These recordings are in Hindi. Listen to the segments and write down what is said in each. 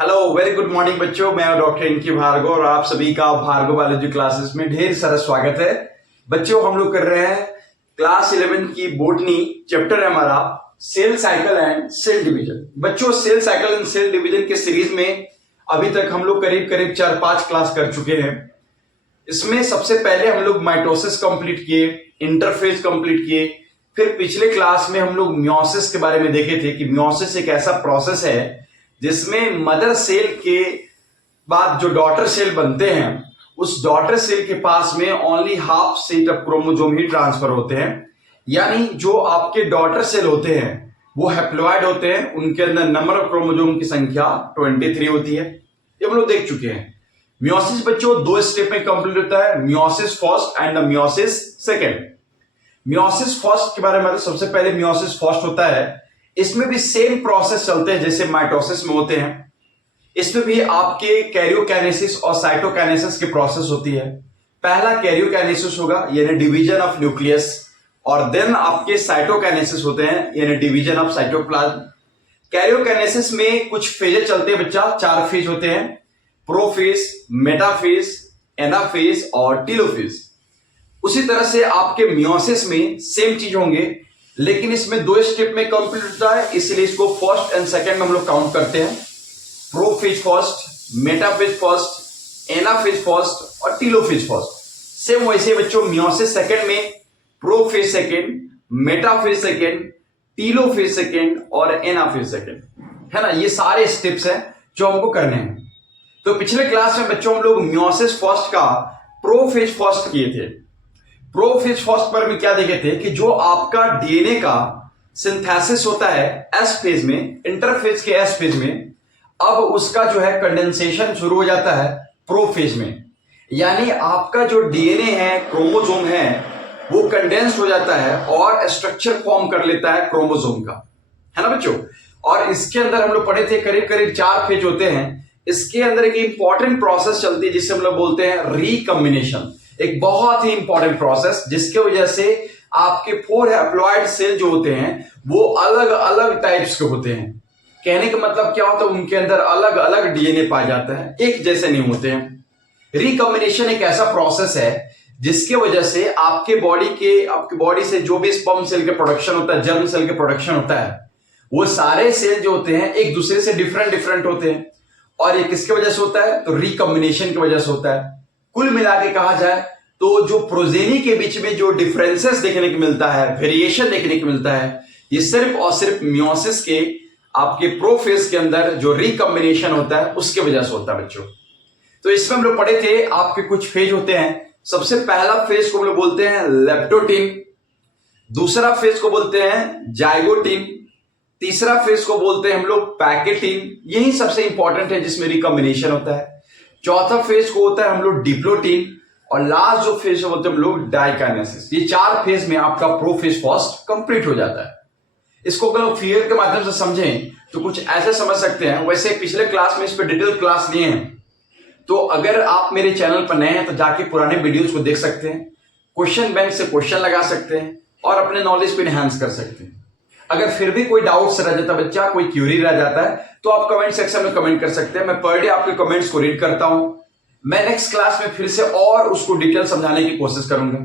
हेलो वेरी गुड मॉर्निंग बच्चों। मैं डॉक्टर इनकी भार्गव और आप सभी का भार्गव बायोलॉजी क्लासेस में ढेर सारा स्वागत है। बच्चों हम लोग कर रहे हैं क्लास 11 की बोटनी चैप्टर है हमारा cell cycle and cell division. बच्चों cell cycle and cell division के सीरीज में अभी तक हम लोग करीब करीब 4-5 क्लास कर चुके हैं। इसमें सबसे पहले हम लोग माइटोसिस कंप्लीट किए, इंटरफेज कंप्लीट किए, फिर पिछले क्लास में हम लोग मियोसिस के बारे में देखे थे कि मियोसिस एक ऐसा प्रोसेस है जिसमें मदर सेल के बाद जो डॉटर सेल बनते हैं उस डॉटर सेल के पास में only half set of chromosome he transfer होते हैं। यानी जो आपके डॉटर सेल होते हैं वो हैप्लॉइड होते हैं, उनके अंदर नंबर ऑफ क्रोमोसोम की संख्या 23 होती है। ये हम लोग देख चुके हैं। मियोसिस बच्चों 2 स्टेप में कंप्लीट होता है, meiosis first and meiosis second. Meiosis first के बारे में तो सबसे पहले मियोसिस फर्स्ट होता है। इसमें भी सेम प्रोसेस चलते हैं जैसे माइटोसिस में होते हैं। इसमें भी आपके कैरियोकाइनेसिस और साइटोकाइनेसिस की प्रोसेस होती है। पहला कैरियोकाइनेसिस होगा यानी डिवीजन ऑफ न्यूक्लियस, और देन आपके साइटोकाइनेसिस होते हैं यानी डिवीजन ऑफ साइटोप्लाज्म। कैरियोकाइनेसिस में कुछ फेजेस चलते हैं बच्चा, 4 फेज होते हैं, प्रोफेज, मेटाफेज, एनाफेज और टीलोफेज। उसी तरह से आपके मियोसिस में सेम चीज होंगे, लेकिन इसमें 2 स्टेप में कंप्लीट होता है, इसलिए इसको फर्स्ट एंड सेकंड में हम लोग काउंट करते हैं। Prophase first, metaphase first, anaphase first और टीलोफेज फर्स्ट। सेम वैसे बच्चों मियोसिस सेकंड में prophase second, metaphase second, telophase second और एनाफेज सेकंड, है ना। ये सारे स्टेप्स हैं जो हमको करने हैं। तो पिछले क्लास में बच्चों हम लोग मियोसिस फर्स्ट का प्रोफेज फर्स्ट किए थे। प्रोफेज फर्स्ट पर में क्या देखे थे कि जो आपका डीएनए का सिंथेसिस होता है एस फेज में, इंटरफेज के एस फेज में, अब उसका जो है कंडेंसेशन शुरू हो जाता है प्रोफेज में। यानी आपका जो डीएनए है, क्रोमोसोम है, वो कंडेंस हो जाता है और स्ट्रक्चर फॉर्म कर लेता है क्रोमोसोम का, है ना बच्चों। और इसके अंदर हम लोग पढ़े थे करीब करीब 4 फेज होते हैं। इसके अंदर एक इंपॉर्टेंट प्रोसेस चलती है जिसे हम लोग बोलते हैं रिकॉम्बिनेशन। एक बहुत ही इंपॉर्टेंट प्रोसेस जिसके वजह से आपके 4 हैप्लॉइड सेल जो होते हैं वो अलग अलग टाइप्स के होते हैं। कहने का मतलब क्या होता है, उनके अंदर अलग अलग डीएनए पाया जाता है, एक जैसे नहीं होते हैं। रिकॉम्बिनेशन एक ऐसा प्रोसेस है जिसके वजह से आपके बॉडी से जो भी स्पर्म सेल के प्रोडक्शन होता है, जर्म सेल के प्रोडक्शन होता है, वो सारे सेल जो होते हैं एक दूसरे से डिफरेंट होते हैं। और ये किसके वजह से होता है, तो रिकॉम्बिनेशन की वजह से होता है। कुल मिला के कहा जाए तो जो प्रोजेनी के बीच में जो डिफरेंसेस देखने को मिलता है, वेरिएशन देखने को मिलता है, ये सिर्फ और सिर्फ मियोसिस के आपके प्रोफेज के अंदर जो रिकॉम्बिनेशन होता है उसके वजह से होता है बच्चों। तो इसमें हम लोग पढ़े थे आपके कुछ फेज होते हैं। सबसे पहला फेज को हम लोग बोलते हैं लेप्टोटीन, दूसरा फेज को बोलते हैं जाइगोटीन, तीसरा फेज को बोलते हैं हम लोग पैकेटीन, यही सबसे इंपॉर्टेंट है जिसमें रिकॉम्बिनेशन होता है। चौथा फेज को होता है हम लोग डिप्लोटीन, और लास्ट जो फेज बोलते हैं हम लोग डाइकाइनेसिस। ये 4 फेज में आपका प्रोफेज फर्स्ट कंप्लीट हो जाता है। इसको अगर फिगर के माध्यम से समझें तो कुछ ऐसे समझ सकते हैं। वैसे पिछले क्लास में इस पर डिटेल क्लास लिए हैं, तो अगर आप मेरे चैनल पर नए हैं तो जाके पुराने वीडियोस को देख सकते हैं, क्वेश्चन बैंक से क्वेश्चन लगा सकते हैं और अपने नॉलेज को एनहांस कर सकते हैं। अगर फिर भी कोई डाउट्स रह जाता है बच्चा, कोई क्यूरी रह जाता है, तो आप कमेंट सेक्शन में कमेंट कर सकते हैं। मैं पर डे आपके कमेंट्स को रीड करता हूं। मैं नेक्स्ट क्लास में फिर से और उसको डिटेल समझाने की कोशिश करूंगा।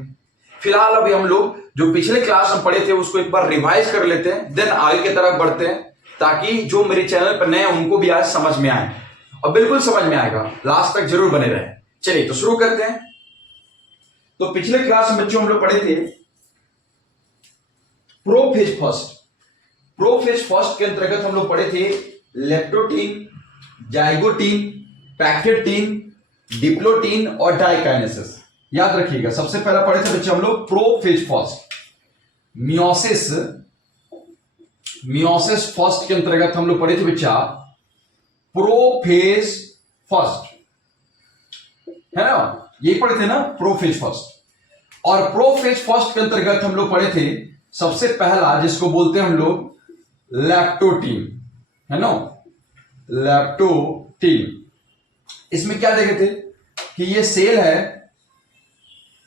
फिलहाल अभी हम लोग जो पिछले क्लास में पढ़े थे उसको एक बार रिवाइज कर लेते हैं, देन आगे की तरफ बढ़ते हैं, ताकि जो मेरे चैनल पर नए हैं उनको भी आज समझ में आए, और बिल्कुल समझ में आएगा। लास्ट तक जरूर बने रहे। चलिए तो शुरू करते हैं। तो पिछले क्लास में बच्चों हम लोग पढ़े थे प्रोफेज फर्स्ट। प्रोफेज फर्स्ट के अंतर्गत हम लोग पढ़े थे लेप्टोटीन, जाइगोटीन, पैकेटीन, डिप्लोटीन और डाइकाइनेसिस। याद रखिएगा, सबसे पहला पढ़े थे बच्चे हम लोग प्रोफेज फर्स्ट। मियोसिस फर्स्ट के अंतर्गत हम लोग पढ़े थे बच्चा प्रोफेज फर्स्ट, है ना। ये पढ़े थे ना प्रोफेज फर्स्ट। और प्रोफेज फर्स्ट के अंतर्गत हम लोग पढ़े थे सबसे पहला जिसको बोलते हैं हम लोग लैप्टोटीन, है ना, लैप्टोटीन। इसमें क्या देखे थे कि ये सेल है,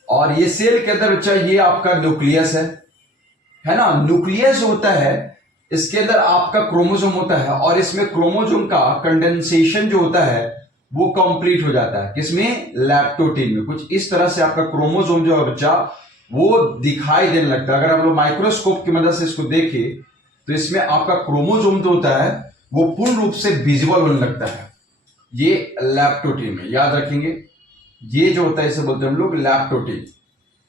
और ये सेल के अंदर बच्चा ये आपका न्यूक्लियस है ना। न्यूक्लियस होता है इसके अंदर आपका क्रोमोसोम होता है और इसमें क्रोमोसोम का कंडेंसेशन जो होता है वो कंप्लीट हो जाता है किसमें, लैप्टोटीन में। कुछ इस तरह से आपका क्रोमोसोम जो है बच्चा वो दिखाई देने लगता है। अगर हम लोग माइक्रोस्कोप की मदद से इसको देखें तो इसमें आपका क्रोमोसोम जो होता है वो पूर्ण रूप से विजिबल होने लगता है, ये लैप्टोटीन में, याद रखेंगे। ये जो होता है इसे बोलते हैं हम लोग लैप्टोटीन,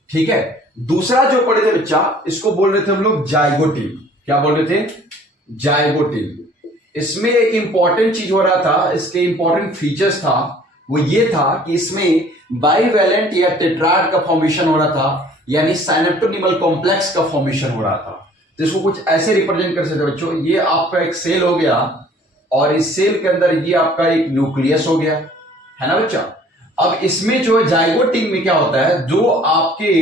ठीक है। दूसरा जो पढ़े थे बच्चा, इसको बोल रहे थे हम लोग जाइगोटीन। क्या बोल रहे थे, जाइगोटीन। इसमें एक इंपॉर्टेंट चीज हो रहा था, इसके इंपॉर्टेंट फीचर्स था, वो ये था कि इसमें बाइवैलेंट या टेट्राड का फॉर्मेशन हो रहा था, यानी साइनेप्टोनिमल कॉम्प्लेक्स का फॉर्मेशन हो रहा था। तो इसको कुछ ऐसे रिप्रेजेंट कर सकते बच्चों, ये आपका एक सेल हो गया और इस सेल के अंदर ये आपका एक न्यूक्लियस हो गया, है ना बच्चा। अब इसमें जो है जाइगोटीन में क्या होता है, जो आपके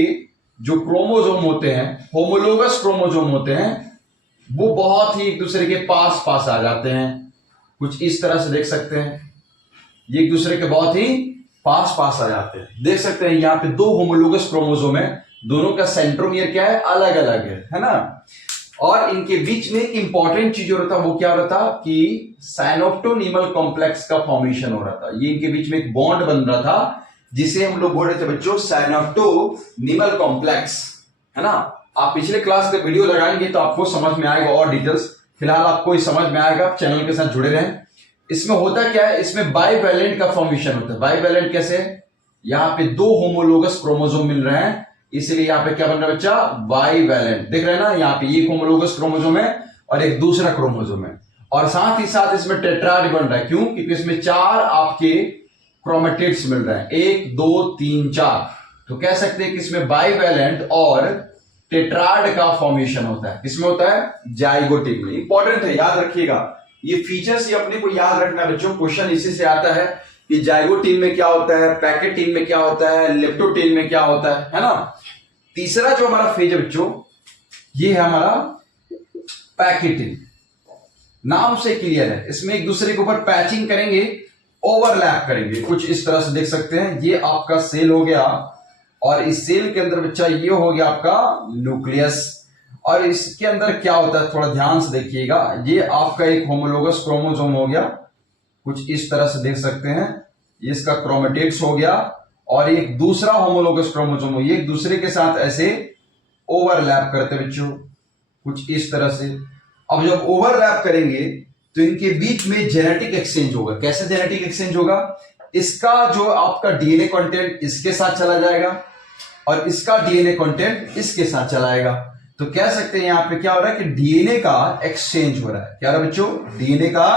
जो क्रोमोसोम होते हैं, होमोलोगस क्रोमोसोम होते हैं, वो बहुत ही एक दूसरे के पास पास आ जाते हैं। कुछ इस तरह से देख सकते हैं, ये एक दूसरे के बहुत ही पास पास आ जाते हैं। देख सकते हैं यहाँ पे दो होमोलोगस क्रोमोसोम है, दोनों का सेंट्रोमियर क्या है, अलग अलग है ना। और इनके बीच में एक इंपॉर्टेंट चीज हो रहा था, वो क्या हो रहा था कि साइनोप्टोनिमल कॉम्प्लेक्स का फॉर्मेशन हो रहा था। ये इनके बीच में एक बॉन्ड बन रहा था, जिसे हम लोग बोल रहे थे बच्चों साइनोप्टोनिमल कॉम्प्लेक्स, है ना। आप पिछले क्लास के वीडियो लगाएंगे तो आपको समझ में आएगा और डिटेल्स, फिलहाल आपको समझ में आएगा, आप चैनल के साथ जुड़े रहें। इसमें होता क्या है, इसमें बाइवैलेंट का फॉर्मेशन होता है। बाइवैलेंट कैसे, यहाँ पे दो होमोलोगस क्रोमोसोम मिल रहे हैं, इसलिए यहाँ पे क्या बन रहा है बच्चा, बाइवैलेंट। दिख रहा है ना, यहाँ पे एक होमोलोगस क्रोमोसोम है और एक दूसरा क्रोमोसोम है, और साथ ही साथ इसमें टेट्राड बन रहा है। क्यों, क्योंकि इसमें चार आपके क्रोमेटिड्स मिल रहे हैं, 1 2 3 4। तो कह सकते हैं कि इसमें बाइवैलेंट और टेट्राड का फॉर्मेशन होता है। किसमें होता है, जाइगोटीन में। इंपॉर्टेंट है, याद रखिएगा ये फीचर्स, ये अपने को याद रखना बच्चों। क्वेश्चन इसी से आता है कि जाइगोटीन में क्या होता है, पैकेटीन में क्या होता है, लेप्टोटीन में क्या होता है ना। तीसरा जो हमारा फेज है बच्चों, ये है हमारा पैकेटीन। नाम से क्लियर है, इसमें एक दूसरे के ऊपर पैचिंग करेंगे, ओवरलैप करेंगे। कुछ इस तरह से देख सकते हैं, ये आपका सेल हो गया और इस सेल के अंदर बच्चा ये हो गया आपका न्यूक्लियस। और इसके अंदर क्या होता है, थोड़ा ध्यान से देखिएगा, ये आपका एक होमोलोगस क्रोमोसोम हो गया, कुछ इस तरह से देख सकते हैं, ये इसका क्रोमेटिड्स हो गया, और एक दूसरा होमोलोगस क्रोमोसोम हो, ये एक दूसरे के साथ ऐसे ओवरलैप करते बच्चों, कुछ इस तरह से। अब जब ओवरलैप करेंगे तो इनके बीच में जेनेटिक एक्सचेंज होगा। कैसे जेनेटिक एक्सचेंज होगा, इसका जो आपका डीएनए कंटेंट इसके साथ चला जाएगा और इसका डीएनए कंटेंट इसके साथ चला आएगा। तो कह सकते हैं यहां पे क्या हो रहा है कि डीएनए का एक्सचेंज हो रहा है। क्या हो रहा है बच्चों, डीएनए का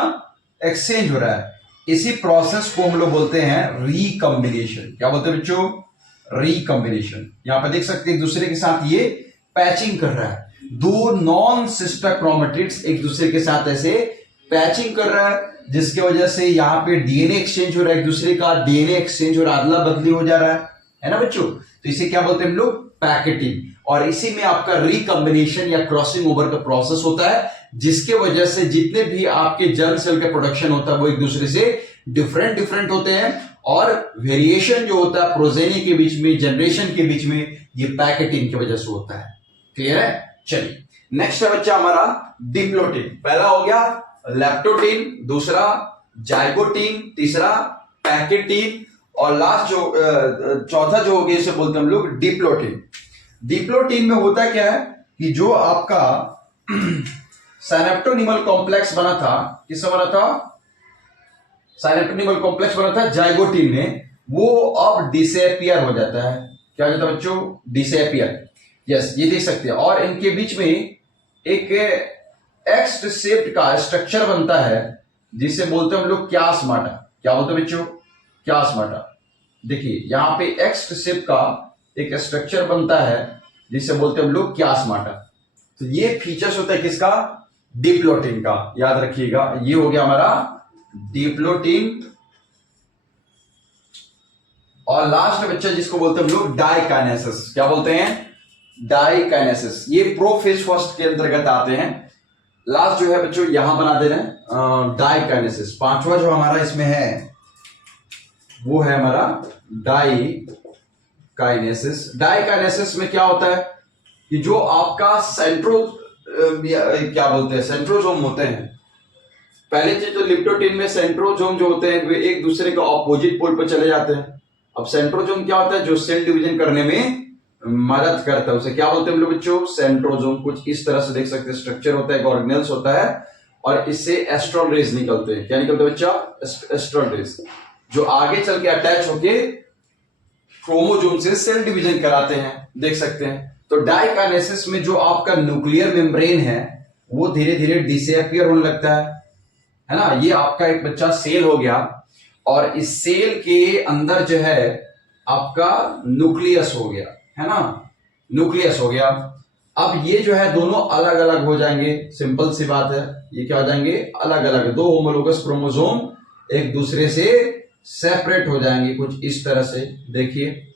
एक्सचेंज हो रहा है। इसी प्रोसेस को हम लोग बोलते हैं रिकॉम्बिनेशन। क्या बोलते हैं बच्चों, रिकॉम्बिनेशन। यहां पर देख सकते हैं एक दूसरे के साथ ये पैचिंग कर रहा है, दो नॉन सिस्टर क्रोमेटिड्स एक दूसरे के साथ ऐसे पैचिंग कर रहा है, जिसकी वजह से यहाँ पे डीएनए एक्सचेंज हो रहा है, एक दूसरे का डीएनए एक्सचेंज और अदला बदली हो जा रहा है ना बच्चों। तो इसे क्या बोलते हैं हम लोग, पैकेटिंग। और इसी में आपका रिकॉम्बिनेशन या क्रॉसिंग ओवर का प्रोसेस होता है, जिसके वजह से जितने भी आपके जर्म सेल का प्रोडक्शन होता है वो एक दूसरे से डिफरेंट डिफरेंट होते हैं, और वेरिएशन जो होता है प्रोजेनी के बीच में, जनरेशन के बीच में, ये पैकेटिंग की वजह से होता है। क्लियर है, चलिए नेक्स्ट है बच्चा हमारा डिप्लोटीन। पहला हो गया लैप्टोटीन, दूसरा जाइगोटीन, तीसरा पैकेटीन, और लास्ट जो चौथा जो हो गया इसे बोलते हैं हम लोग डिप्लोटीन। डिप्लोटीन में होता क्या है कि जो आपका साइनेप्टोनिमल कॉम्प्लेक्स बना था, किससे बना था, साइनेप्टोनिमल कॉम्प्लेक्स बना था जाइगोटीन में, वो अब डिसअपियर हो जाता है। क्या हो जाता है बच्चों, डिसअपियर। यस, ये देख सकते हैं। और इनके बीच में एक एक्स शेप्ड का स्ट्रक्चर बनता है, जिसे बोलते हैं हम लोग क्यास्माटा। क्या बोलते हैं बच्चों, क्यास्माटा। देखिए यहाँ पे एक्स शेप का एक स्ट्रक्चर बनता है, जिसे बोलते हैं हम लोग क्यास्माटा। तो ये फीचर्स होता है किसका, डिप्लोटीन का। याद रखिएगा, ये हो गया हमारा डिप्लोटीन। और लास्ट में बच्चा जिसको बोलते हैं हम लोग डाइकाइनेसिस। क्या बोलते हैं, डाइकाइनेसिस। ये प्रोफेज फर्स्ट के अंतर्गत आते हैं। लास्ट जो है बच्चों यहां बना दे रहे हैं डाइकाइनेसिस। पांचवा जो हमारा इसमें है वो है हमारा डाइकाइनेसिस। डाइकाइनेसिस में क्या होता है कि जो आपका क्या बोलते हैं, सेंट्रोजोम होते हैं। पहले चीज तो लिप्टोटीन में सेंट्रोजोम जो होते हैं वे एक दूसरे के ऑपोजिट पोल पर चले जाते हैं। अब सेंट्रोजोम क्या होता है, जो सेल डिवीजन करने में मदद करता है, उसे क्या बोलते हैं हम लोग बच्चों, सेंट्रोजोम। कुछ इस तरह से देख सकते हैं, स्ट्रक्चर होता है, ऑर्गेनेल्स होता है और इससे एस्ट्रल रेज निकलते हैं। क्या निकलते हैं बच्चा, एस्ट्रल रेज, जो आगे चल के अटैच होके क्रोमोजोम से सेल डिवीजन कराते हैं, देख सकते हैं। तो डाइकाइनेसिस में जो आपका न्यूक्लियर मेम्ब्रेन है वो धीरे धीरे डिसअपियर होने लगता है ना। ये आपका एक बच्चा सेल हो गया और इस सेल के अंदर जो है आपका न्यूक्लियस हो गया, है ना, न्यूक्लियस हो गया। अब ये जो है दोनों अलग अलग हो जाएंगे, सिंपल सी बात है, ये क्या हो जाएंगे, अलग अलग। दो होमोलोगस क्रोमोसोम एक दूसरे से सेपरेट हो जाएंगे, कुछ इस तरह से। देखिए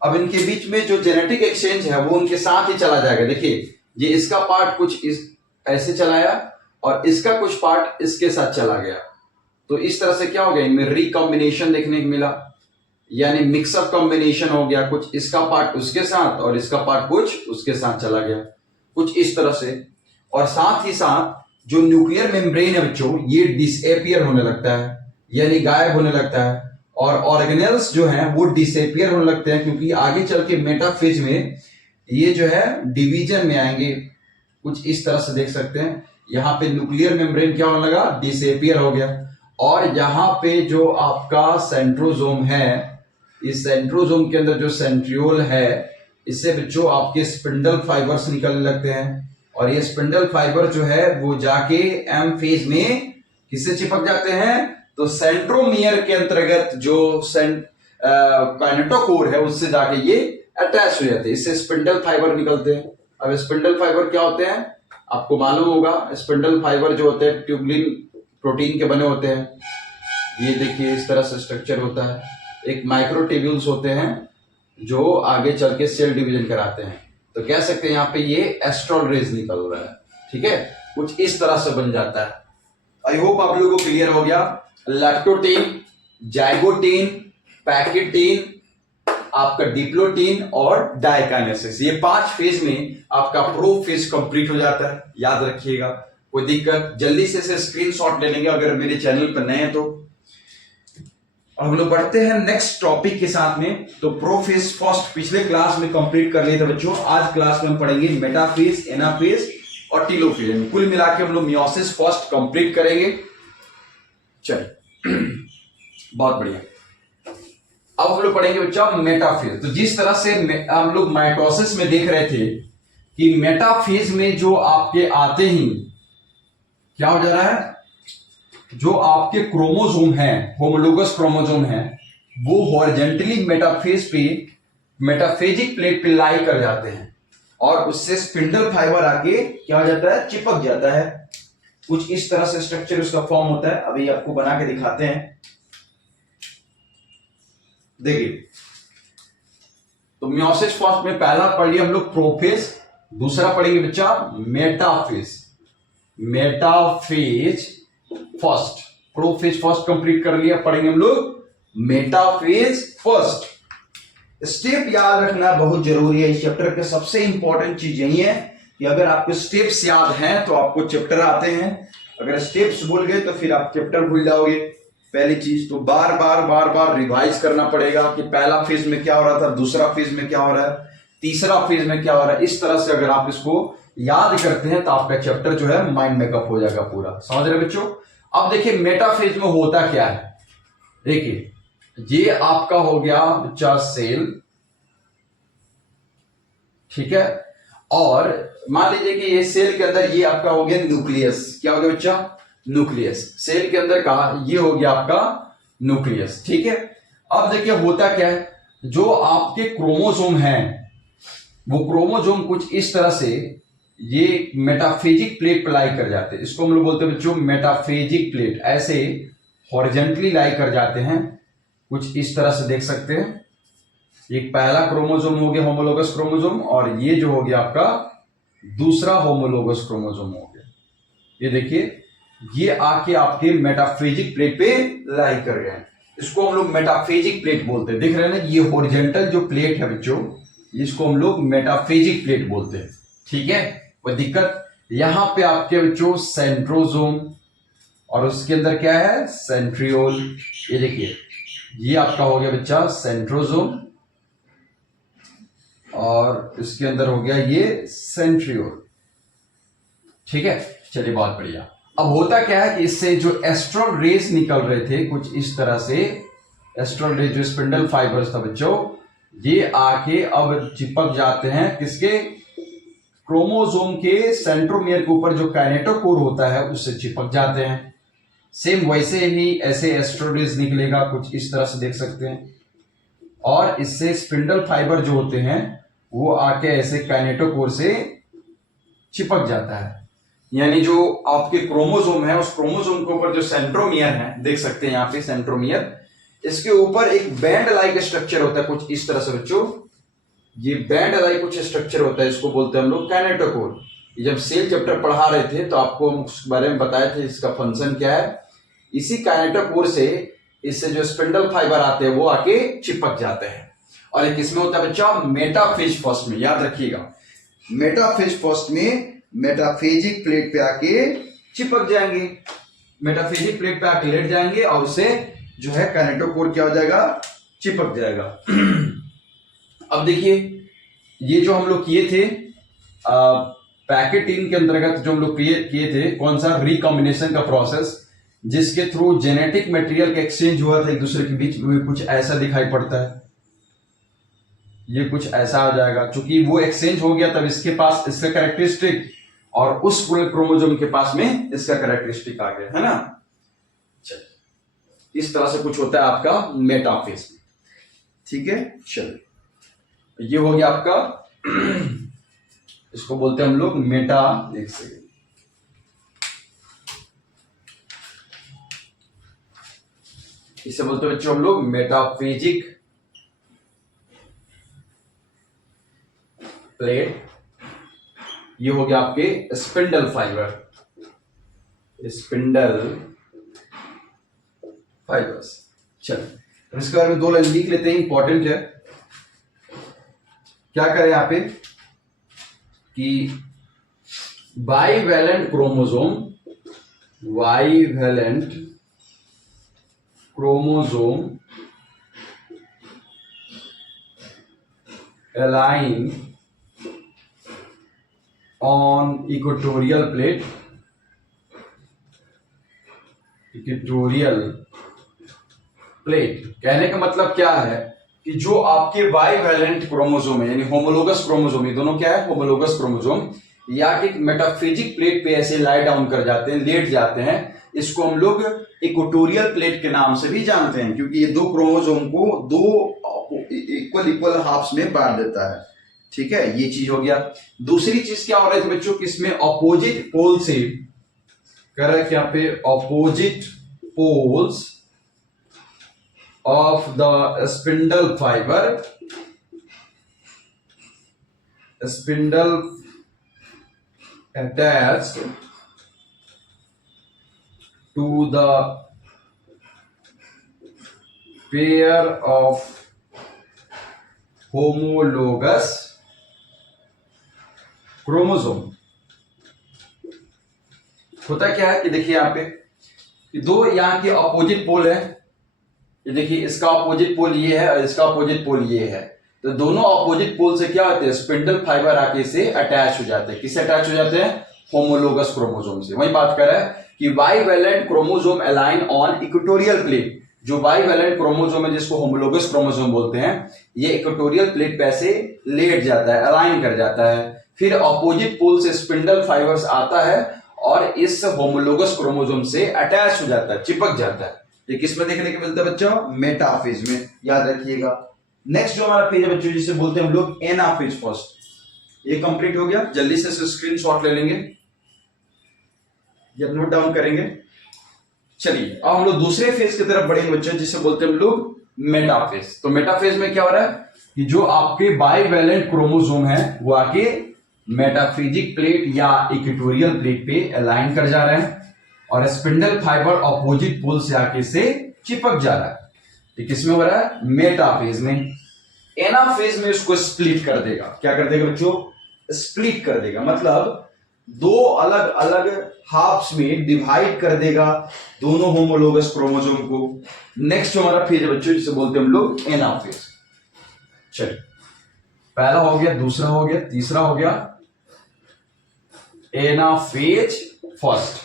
अब इनके बीच में जो जेनेटिक एक्सचेंज है वो उनके साथ ही चला जाएगा। देखिए ये इसका पार्ट कुछ इस ऐसे चलाया और इसका कुछ पार्ट इसके साथ चला गया, तो इस तरह से क्या हो गया, इनमें रिकॉम्बिनेशन देखने को मिला, यानी मिक्सअप कॉम्बिनेशन हो गया। कुछ इसका पार्ट उसके साथ और इसका पार्ट कुछ उसके साथ चला गया, कुछ इस तरह से। और साथ ही साथ जो न्यूक्लियर मेम्ब्रेन है बच्चों, ये डिसएपियर होने लगता है, यानी गायब होने लगता है। और ऑर्गेनेल्स जो हैं वो डिसएपियर होने लगते हैं, क्योंकि आगे चल के मेटाफेज में ये जो है डिवीजन में आएंगे, कुछ इस तरह से देख सकते हैं। यहाँ पे न्यूक्लियर मेम्ब्रेन क्या होने लगा, डिसएपियर हो गया। और यहाँ पे जो आपका सेंट्रोजोम है, इस सेंट्रोजोम के अंदर जो सेंट्रियोल है, इससे बच्चों आपके स्पिंडल फाइबर्स निकलने लगते हैं। और ये स्पिंडल फाइबर जो है वो जाके एम फेज में किससे चिपक जाते हैं, तो सेंट्रोमियर के अंतर्गत जो काइनेटोकोर है उससे जाके ये अटैच हो जाते हैं, इससे स्पिंडल फाइबर निकलते हैं। अब स्पिंडल फाइबर क्या होते हैं आपको मालूम होगा, स्पिंडल फाइबर जो होते हैं ट्यूबुलिन प्रोटीन के बने होते हैं। ये देखिए इस तरह से स्ट्रक्चर होता है, एक माइक्रोट्यूब्यूल्स होते हैं जो आगे चल के सेल डिवीजन कराते हैं। तो कह सकते हैं यहाँ पे ये एस्ट्रल रेज निकल रहा है, ठीक है, कुछ इस तरह से बन जाता है। आई होप आप लोगों को क्लियर हो गया। लैक्टोटीन, जाइगोटीन, पैकेटीन, आपका डिप्लोटीन और डाइकाइनेसिस, ये 5 फेज में आपका प्रो फेज कंप्लीट हो जाता है, याद रखिएगा। कोई दिक्कत, जल्दी से इसे स्क्रीनशॉट ले लेंगे अगर मेरे चैनल पर नए हैं तो। हम लोग बढ़ते हैं नेक्स्ट टॉपिक के साथ में। तो प्रोफेज फर्स्ट पिछले क्लास में कंप्लीट कर लिए थे बच्चों, आज क्लास में हम पढ़ेंगे मेटाफेज, एनाफेज और टीलोफेज। कुल मिला के हम लोग मियोसिस फर्स्ट कंप्लीट करेंगे। चलिए बहुत बढ़िया। अब हम लोग पढ़ेंगे बच्चा मेटाफेज। तो जिस तरह से हम लोग माइटोसिस में देख रहे थे कि मेटाफेज में जो आपके आते ही क्या हो जा रहा है, जो आपके क्रोमोसोम है, होमोलोगस क्रोमोसोम है, वो हॉरिजॉन्टली मेटाफेज पे, मेटाफेजिक प्लेट पे लाई कर जाते हैं और उससे स्पिंडल फाइबर आके क्या हो जाता है, चिपक जाता है। कुछ इस तरह से स्ट्रक्चर उसका फॉर्म होता है। अभी आपको बना के दिखाते हैं, देखिए। तो मियोसिस फर्स्ट में पहला पढ़ लिया हम लोग प्रोफेज, दूसरा पढ़ेंगे बच्चा metaphase. Metaphase first, prophase first complete कर लिया, पढ़ेंगे हम लोग मेटाफेज फर्स्ट। स्टेप याद रखना बहुत जरूरी है इस चैप्टर के। सबसे इंपॉर्टेंट चीज यही है कि अगर आपको स्टेप्स याद हैं तो आपको चैप्टर आते हैं, अगर स्टेप्स भूल गए तो फिर आप चैप्टर भूल जाओगे। पहली चीज तो बार बार रिवाइज करना पड़ेगा कि पहला फेज में क्या हो रहा था, दूसरा फेज में क्या हो रहा है, तीसरा फेज में क्या हो रहा है। इस तरह से अगर आप इसको याद करते हैं तो आपका चैप्टर जो है माइंड मेकअप हो जाएगा पूरा। समझ रहे बच्चों। अब देखिए मेटाफेज में होता क्या है, देखिए ये आपका हो गया बच्चा सेल, ठीक है, और मान लीजिए कि ये सेल के अंदर ये आपका हो गया न्यूक्लियस। क्या हो गया बच्चा, न्यूक्लियस। सेल के अंदर का ये हो गया आपका न्यूक्लियस, ठीक है। अब देखिए होता क्या है, जो आपके क्रोमोसोम हैं वो क्रोमोसोम कुछ इस तरह से ये मेटाफेजिक प्लेट पर लाई कर जाते हैं। इसको हम लोग बोलते हैं बच्चों मेटाफेजिक प्लेट, ऐसे हॉरिजॉन्टली लाई कर जाते हैं, कुछ इस तरह से देख सकते हैं। एक पहला क्रोमोसोम हो गया होमोलोगस क्रोमोसोम और ये जो हो गया आपका दूसरा होमोलोगस क्रोमोसोम हो गया। ये देखिए ये आके आपके मेटाफेजिक प्लेट पे लाई कर गए हैं, इसको हम लोग मेटाफेजिक प्लेट बोलते हैं। देख रहे हैं ना, ये हॉरिजॉन्टल जो प्लेट है बच्चों, इसको हम लोग मेटाफेजिक प्लेट बोलते हैं, ठीक है। कोई दिक्कत, यहां पे आपके बच्चों सेंट्रोसोम, और उसके अंदर क्या है, सेंट्रियोल। ये देखिए, ये आपका हो गया बच्चा सेंट्रोसोम, और इसके अंदर हो गया ये सेंट्रियोल। ठीक है, चलिए बहुत बढ़िया। अब होता क्या है कि इससे जो एस्ट्रल रेज निकल रहे थे कुछ इस तरह से, एस्ट्रल रेज जो स्पिंडल फाइबर्स था बच्चों, ये आके अब चिपक जाते हैं किसके, क्रोमोसोम के सेंट्रोमियर के ऊपर जो काइनेटोकोर होता है उससे चिपक जाते हैं। सेम वैसे ही ऐसे एस्ट्रल रेज निकलेगा कुछ इस तरह से, देख सकते हैं, और इससे स्पिंडल फाइबर जो होते हैं वो आके ऐसे काइनेटोकोर से चिपक जाता है। यानी जो आपके क्रोमोसोम है उस क्रोमोसोम के ऊपर जो सेंट्रोमियर है, देख सकते हैं यहाँ पे सेंट्रोमियर, इसके ऊपर एक बैंड लाइक स्ट्रक्चर होता है कुछ इस तरह से बच्चों। ये बैंड लाइक कुछ स्ट्रक्चर होता है, इसको बोलते हैं हम लोग काइनेटोकोर। जब सेल चैप्टर पढ़ा रहे थे तो आपको हम उस बारे में बताए थे इसका फंक्शन क्या है। इसी काइनेटोकोर से इससे जो स्पिंडल फाइबर आते हैं वो आके चिपक जाते हैं। और एक किसमें होता है बच्चा, मेटाफेज फर्स्ट में, याद रखिएगा, मेटाफेज फर्स्ट में मेटाफेजिक प्लेट पे आके चिपक जाएंगे, मेटाफेजिक प्लेट पे आके लेट जाएंगे और उससे जो है काइनेटोकोर क्या हो जाएगा, चिपक जाएगा। अब देखिए, ये जो हम लोग किए थे पैकेटिंग के अंतर्गत, जो हम लोग किए थे कौन सा, रिकॉम्बिनेशन का प्रोसेस, जिसके थ्रू जेनेटिक मटेरियल का एक्सचेंज हुआ था एक दूसरे के बीच में, कुछ ऐसा दिखाई पड़ता है, ये कुछ ऐसा आ जाएगा। चूंकि वो एक्सचेंज हो गया तब इसके पास इसका कैरेक्टरिस्टिक, और उस पूरे क्रोमोसोम के पास में इसका कैरेक्टरिस्टिक आ गया, है ना। चलिए, इस तरह से कुछ होता है आपका मेटाफेज में। ठीक है, चलिए, ये हो गया आपका इसको बोलते हैं हम लोग मेटा, एक सेकेंड, इसे बोलते हैं बच्चों हम लोग मेटाफेजिक प्लेट। ये हो गया आपके स्पिंडल फाइबर, स्पिंडल फाइबर्स। चलो, इसके बारे में दो लाइन लिख लेते हैं, इंपॉर्टेंट है। क्या करें यहां पे कि bivalent chromosome, bivalent chromosome align on equatorial plate, equatorial plate. कहने का मतलब क्या है कि जो आपके बाइवैलेंट क्रोमोसोम है, यानी होमोलोगस क्रोमोसोम, ये दोनों क्या है, होमोलोगस क्रोमोसोम, या कि मेटाफेजिक प्लेट पे ऐसे लाई डाउन कर जाते हैं, लेट जाते हैं। इसको हम लोग इक्वेटोरियल प्लेट के नाम से भी जानते हैं, क्योंकि ये दो क्रोमोसोम को दो इक्वल हाफ्स में बांट देता है। ठीक है, ये चीज हो गया। दूसरी चीज क्या हो रही थी बच्चों, किसमें, ऑपोजिट पोल से कर रहा है, क्या पे, opposite poles of the spindle fibre, spindle attached to the pair of homologous chromosome. होता क्या है कि देखिए यहां पे कि दो यहां के अपोजिट पोल है, ये देखिए इसका अपोजिट पोल ये है और इसका अपोजिट पोल ये है। तो दोनों अपोजिट पोल से क्या होते हैं, स्पिंडल फाइबर आके से अटैच हो जाते हैं। किससे अटैच हो जाते हैं, होमोलोगस क्रोमोसोम से। वही बात कर रहा है कि bivalent chromosome align on equatorial plate. जो बाइवैलेंट क्रोमोसोम है जिसको होमोलोगस क्रोमोसोम बोलते हैं, ये इक्वेटोरियल प्लेट पे ऐसे लेट जाता है, अलाइन कर जाता है। फिर अपोजिट पोल से स्पिंडल फाइबर्स आता है और इस होमोलोगस क्रोमोसोम से अटैच हो जाता है, चिपक जाता है। ये किस में देखने को मिलता है बच्चों, मेटाफेज में, याद रखिएगा। नेक्स्ट जो हमारा फेज है बच्चों, जिसे बोलते हैं हम लोग एनाफेज फर्स्ट। ये कंप्लीट हो गया, जल्दी से स्क्रीनशॉट ले लेंगे या नोट डाउन करेंगे। चलिए, अब हम लोग दूसरे फेज की तरफ बढ़ेंगे बच्चों, जिसे बोलते हैं हम लोग मेटाफेज। तो मेटाफेज में क्या हो रहा है कि जो आपके बाइवैलेंट क्रोमोसोम है वो आके मेटाफेजिक प्लेट या इक्वेटोरियल प्लेट पे अलाइन कर जा रहे हैं और स्पिंडल फाइबर अपोजिट पोल से आके से चिपक जा रहा है। ये किसमें हो रहा है, मेटाफेज में। एनाफेज में उसको स्प्लिट कर देगा। क्या कर देगा बच्चों, स्प्लिट कर देगा। मतलब दो अलग अलग हाफ्स में डिवाइड कर देगा दोनों होमोलोगस क्रोमोसोम को। नेक्स्ट हमारा फेज है बच्चों, जिसे बोलते हैं हम लोग एनाफेज। चलिए, पहला हो गया, दूसरा हो गया, तीसरा हो गया। एनाफेज फर्स्ट,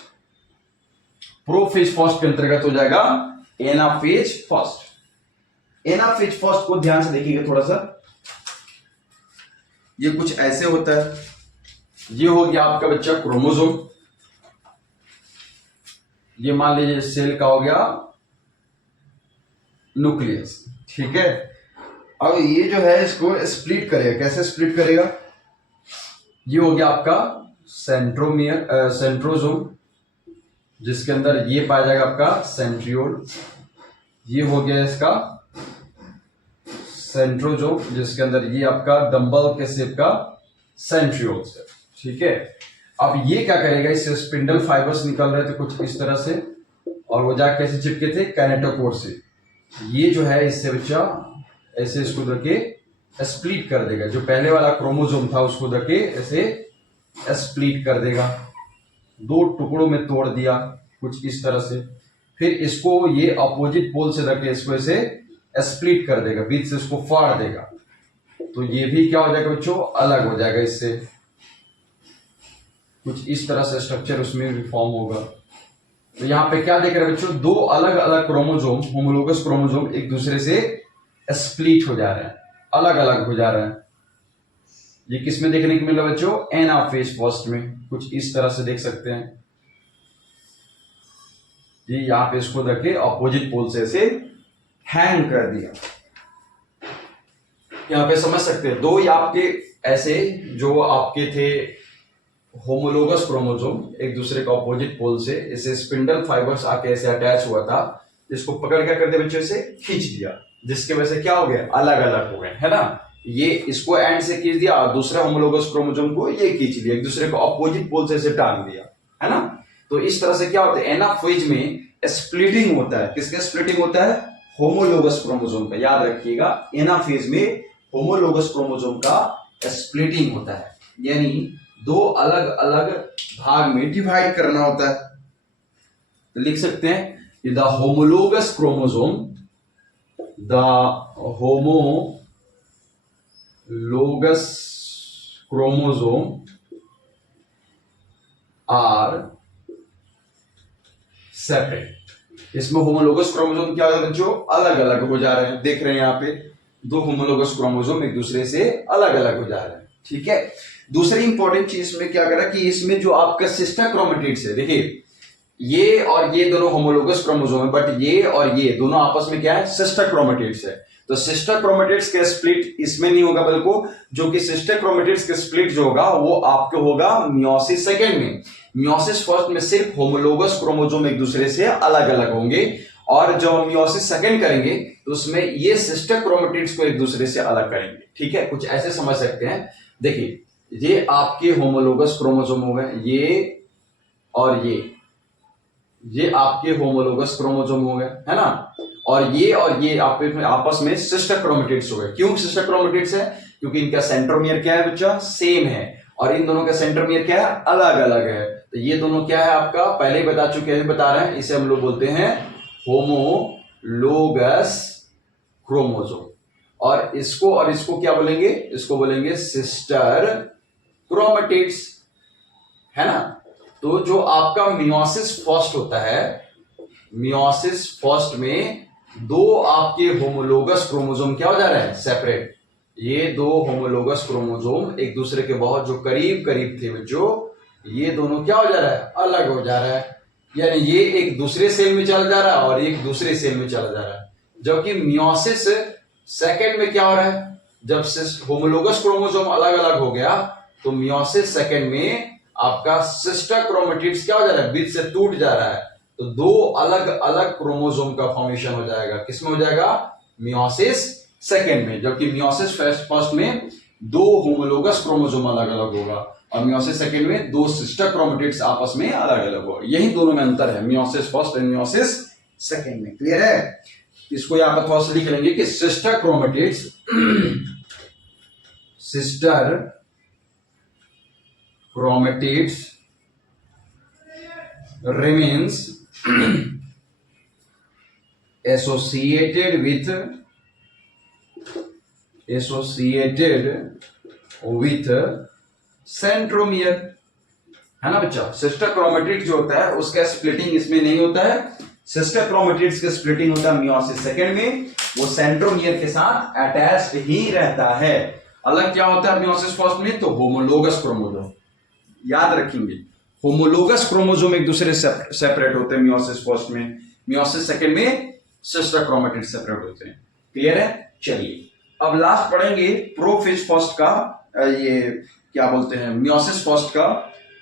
प्रोफेज फर्स्ट के अंतर्गत हो जाएगा एनाफेज फर्स्ट। एनाफेज फर्स्ट को ध्यान से देखिएगा थोड़ा सा। ये कुछ ऐसे होता है। ये हो गया आपका बच्चा क्रोमोसोम। ये मान लीजिए सेल का हो गया न्यूक्लियस, ठीक है। अब ये जो है इसको स्प्लिट करेगा। कैसे स्प्लिट करेगा? ये हो गया आपका सेंट्रोमियर, सेंट्रोजोम, जिसके अंदर ये पाया जाएगा आपका सेंट्रियोल। ये हो गया इसका सेंट्रोजोम, जिसके अंदर ये आपका डंबल के शेप का सेंट्रियोल से, ठीक है। अब ये क्या करेगा, इससे स्पिंडल फाइबर्स निकल रहे थे कुछ इस तरह से, और वो जाके कैसे चिपके थे, कैनेटोकोर से। ये जो है इससे बच्चा ऐसे इसको धके स्प्लिट कर देगा। जो पहले वाला क्रोमोसोम था उसको धके ऐसे स्प्लिट कर देगा, दो टुकड़ों में तोड़ दिया कुछ इस तरह से। फिर इसको ये अपोजिट पोल से धके इसको ऐसे स्प्लिट कर देगा, बीच से इसको फाड़ देगा। तो ये भी क्या हो जाएगा बच्चों, अलग हो जाएगा इससे। कुछ इस तरह से स्ट्रक्चर उसमें भी फॉर्म होगा। तो यहाँ पे क्या देख रहे हैं बच्चों, दो अलग अलग क्रोमोसोम, होमोलोगस क्रोमोसोम एक दूसरे से स्प्लिट हो जा रहे हैं, अलग अलग हो जा रहे हैं। ये किस में देखने को मिला बच्चों, एनाफेज फर्स्ट में। कुछ इस तरह से देख सकते हैं। ये यहाँ पे इसको रख के अपोजिट पोल से ऐसे हैंग कर दिया। यहाँ पे समझ सकते हैं, दो आपके ऐसे जो आपके थे होमोलोगस क्रोमोसोम एक दूसरे का अपोजिट पोल से ऐसे स्पिंडल फाइबर्स आके ऐसे अटैच हुआ था, जिसको पकड़ क्या कर दिया बच्चों, से खींच दिया, जिसके वजह से क्या हो गया, अलग अलग हो गए, है ना। ये इसको एंड से खींच दिया और दूसरे होमोलोगस क्रोमोसोम को ये खींच लिया, एक दूसरे को अपोजिट पोल से ऐसे टांग दिया, है ना। तो इस तरह से क्या होता है, एनाफेज में स्प्लिटिंग होता है। किसका स्प्लिटिंग होता है, होमोलोगस क्रोमोसोम का। याद रखिएगा, एनाफेज में होमोलोगस क्रोमोसोम का स्प्लिटिंग होता है, यानी दो अलग अलग भाग में डिवाइड करना होता है। तो लिख सकते हैं the homologous chromosome, the homologous chromosome are separate. इसमें होमोलोगस क्रोमोसोम क्या है बच्चों, अलग अलग हो जा रहे हैं। देख रहे हैं यहाँ पे दो होमोलोगस क्रोमोसोम एक दूसरे से अलग अलग हो जा रहे हैं, ठीक है। दूसरी इंपॉर्टेंट चीज में क्या करा कि इसमें जो आपका सिस्टर क्रोमेटिड्स है, देखिए ये और ये दोनों होमोलोगस क्रोमोसोम है, बट ये और ये दोनों आपस में क्या है, सिस्टर क्रोमेटिड्स है। तो सिस्टर क्रोमेटिड्स का स्प्लिट इसमें नहीं होगा, बल्कि जो कि सिस्टर क्रोमेटिड्स का स्प्लिट जो होगा वो आपके होगा मियोसिस सेकेंड में। मियोसिस फर्स्ट में सिर्फ होमोलोगस क्रोमोसोम एक दूसरे से अलग अलग होंगे, और जब हम मियोसिस सेकेंड करेंगे तो उसमें ये सिस्टर क्रोमेटिड्स को एक दूसरे से अलग करेंगे, ठीक है। कुछ ऐसे समझ सकते हैं। देखिए ये आपके होमोलोगस क्रोमोसोम हो गए, ये और ये आपके होमोलोगस क्रोमोसोम हो गए, है ना। और ये आपस में सिस्टर क्रोमेटिड्स हो गए। क्यों सिस्टर क्रोमेटिड्स है, क्योंकि इनका सेंट्रोमियर क्या है बच्चा, सेम है, और इन दोनों का सेंट्रोमियर क्या है, अलग अलग है। तो ये दोनों क्या है आपका, पहले ही बता चुके हैं, बता रहे हैं, इसे हम लोग बोलते हैं होमोलोगस क्रोमोसोम। और इसको क्या बोलेंगे, इसको बोलेंगे सिस्टर क्रोमेटिड्स, है ना। तो जो आपका मियोसिस फर्स्ट होता है, मियोसिस फर्स्ट में दो आपके होमोलोगस क्रोमोसोम क्या हो जा रहे हैं, सेपरेट। ये दो होमोलोगस क्रोमोसोम एक दूसरे के बहुत जो करीब करीब थे बच्चों, ये दोनों क्या हो जा रहा है, अलग हो जा रहा है। यानी ये एक दूसरे सेल में चला जा रहा है और एक दूसरे सेल में चला जा रहा है। जबकि मियोसिस सेकेंड में क्या हो रहा है, जब होमोलोगस क्रोमोसोम अलग अलग हो गया तो मियोसिस सेकेंड में आपका सिस्टर क्रोमेटिड्स क्या हो जा रहा है, बीच से टूट जा रहा है। तो दो अलग अलग क्रोमोसोम का फॉर्मेशन हो जाएगा। किसमें हो जाएगा, मियोसिस सेकेंड में। जबकि मियोसिस फर्स्ट में दो होमोलोगस क्रोमोसोम अलग अलग होगा, और मियोसिस सेकेंड में दो सिस्टर क्रोमेटिड्स आपस में अलग अलग होगा। यही दोनों में अंतर है, meiosis first and meiosis second में। क्लियर है। इसको यहां पर थोड़ा सा लिख लेंगे कि sister chromatids sister chromatids remains associated with centromere, है ना बच्चा। सिस्टर क्रोमेटिड जो होता है उसका स्प्लिटिंग इसमें नहीं होता है। सिस्टर क्रोमेटिड्स का स्प्लिटिंग होता है मियोसिस सेकंड में, वो सेंट्रोमियर के साथ अटैच्ड ही रहता है। अलग क्या होता है मियोसिस फर्स्ट में, तो होमोलोगस क्रोमोसोम, याद रखेंगे। होमोलोगस क्रोमोसोम एक दूसरे से सेपरेट होते हैं मियोसिस फर्स्ट में, मियोसिस सेकंड में सिस्टर क्रोमेटिड सेपरेट होते हैं। क्लियर है। चलिए अब लास्ट पढ़ेंगे प्रोफेज फर्स्ट का, ये क्या बोलते हैं मियोसिस फर्स्ट का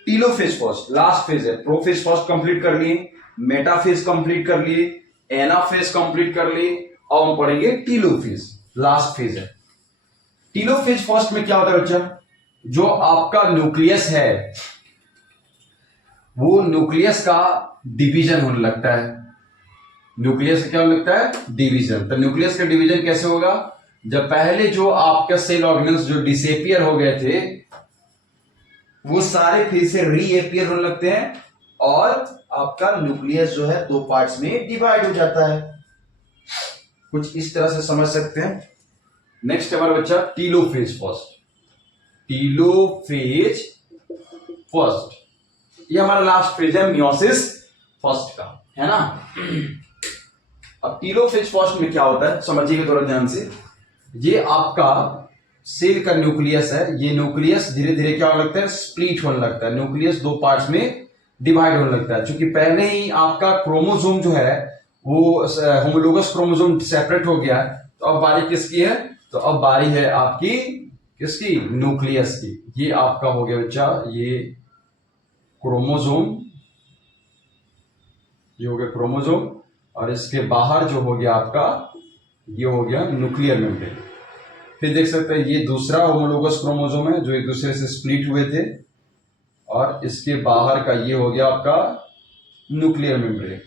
टीलोफेज फर्स्ट, लास्ट फेज है। प्रोफेज फर्स्ट कंप्लीट कर लिए, मेटाफेज कंप्लीट कर लिए, एनाफेज कंप्लीट कर लिए, अब हम पढ़ेंगे टीलोफेज, लास्ट फेज है। टीलोफेज फर्स्ट में क्या होता है बच्चा, जो आपका न्यूक्लियस है वो न्यूक्लियस का डिवीजन होने लगता है। न्यूक्लियस का क्या होने लगता है, डिवीजन। तो न्यूक्लियस का डिवीजन कैसे होगा, जब पहले जो आपका सेल ऑर्गेनल्स जो डिसएपियर हो गए थे वो सारे फिर से रीएपियर होने लगते हैं और आपका न्यूक्लियस जो है दो पार्ट्स में डिवाइड हो जाता है। कुछ इस तरह से समझ सकते हैं। नेक्स्ट हमारा बच्चा टीलोफेज फर्स्ट, टीलोफेज फर्स्ट, ये हमारा लास्ट फेज है मियोसिस फर्स्ट का, है ना। अब टीलोफेज फर्स्ट में क्या होता है समझिएगा थोड़ा ध्यान से। ये आपका सेल का न्यूक्लियस है, ये न्यूक्लियस धीरे धीरे क्या होने लगता है, स्प्लिट होने लगता है। न्यूक्लियस दो पार्ट्स में डिवाइड होने लगता है। क्योंकि पहले ही आपका क्रोमोसोम जो है वो होमोलोगस क्रोमोसोम सेपरेट हो गया है, तो अब बारी किसकी है, तो अब बारी है आपकी किसकी, न्यूक्लियस की। ये आपका हो गया बच्चा, ये क्रोमोसोम, ये हो गया क्रोमोसोम, और इसके बाहर जो हो गया आपका ये हो गया न्यूक्लियर मेम्ब्रेन। फिर देख सकते हैं ये दूसरा होमोलोगस क्रोमोसोम है जो एक दूसरे से स्प्लिट हुए थे, और इसके बाहर का ये हो गया आपका न्यूक्लियर मेम्ब्रेन।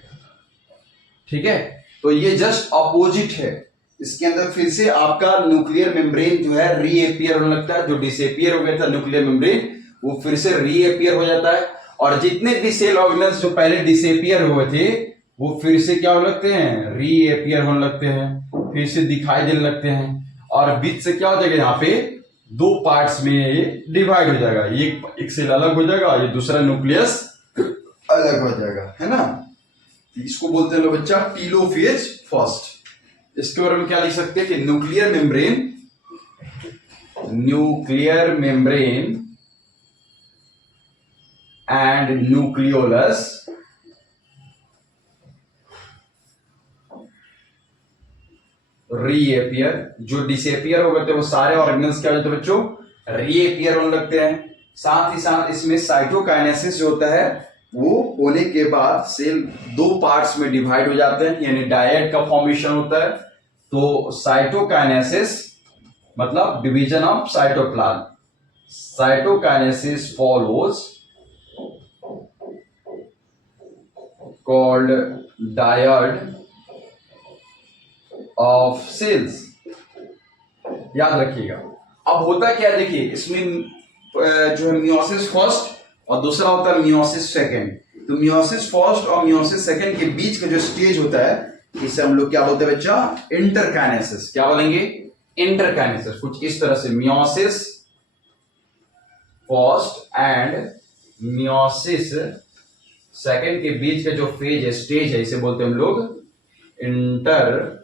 ठीक है, तो ये जस्ट अपोजिट है। इसके अंदर फिर से आपका न्यूक्लियर मेम्ब्रेन जो है रीएपियर होने लगता है। जो डिसएपियर हो गया था न्यूक्लियर मेम्ब्रेन वो फिर से रीएपियर हो जाता है, और जितने भी सेल ऑर्गेनल्स जो पहले डिसएपियर हुए थे वो फिर से क्या होने लगते हैं, रीएपियर होने लगते हैं, फिर से दिखाई देने लगते हैं, और बीच से क्या हो जाएगा, यहाँ पे दो पार्ट्स में डिवाइड हो जाएगा। एक सेल अलग हो जाएगा, ये दूसरा न्यूक्लियस अलग हो जाएगा, है ना। इसको बोलते हैं लोग बच्चा टीलोफेज फर्स्ट। इसके बारे में क्या लिख सकते हैं कि न्यूक्लियर मेम्ब्रेन एंड न्यूक्लियोलस रीएपियर। जो डिसएपियर हो गए थे वो सारे ऑर्गेनल्स क्या होते हैं बच्चों, रीएपियर होने लगते हैं। साथ ही साथ इसमें साइटोकाइनेसिस जो होता है वो होने के बाद सेल दो पार्ट्स में डिवाइड हो जाते हैं, यानी डायड का फॉर्मेशन होता है। तो साइटोकाइनेसिस मतलब division of cytoplasm, cytokinesis follows called dyad of cells. याद रखिएगा। अब होता क्या है, देखिए इसमें जो है मियोसिस फर्स्ट और दूसरा होता है मियोसिस सेकंड। तो मियोसिस फर्स्ट और मियोसिस सेकंड के बीच का जो स्टेज होता है इसे हम लोग क्या बोलते हैं बच्चा, इंटरकाइनेसिस। क्या बोलेंगे, इंटरकाइनेसिस। कुछ इस तरह से meiosis first and meiosis second के बीच का जो फेज है, स्टेज है, इसे बोलते हैं हम लोग इंटर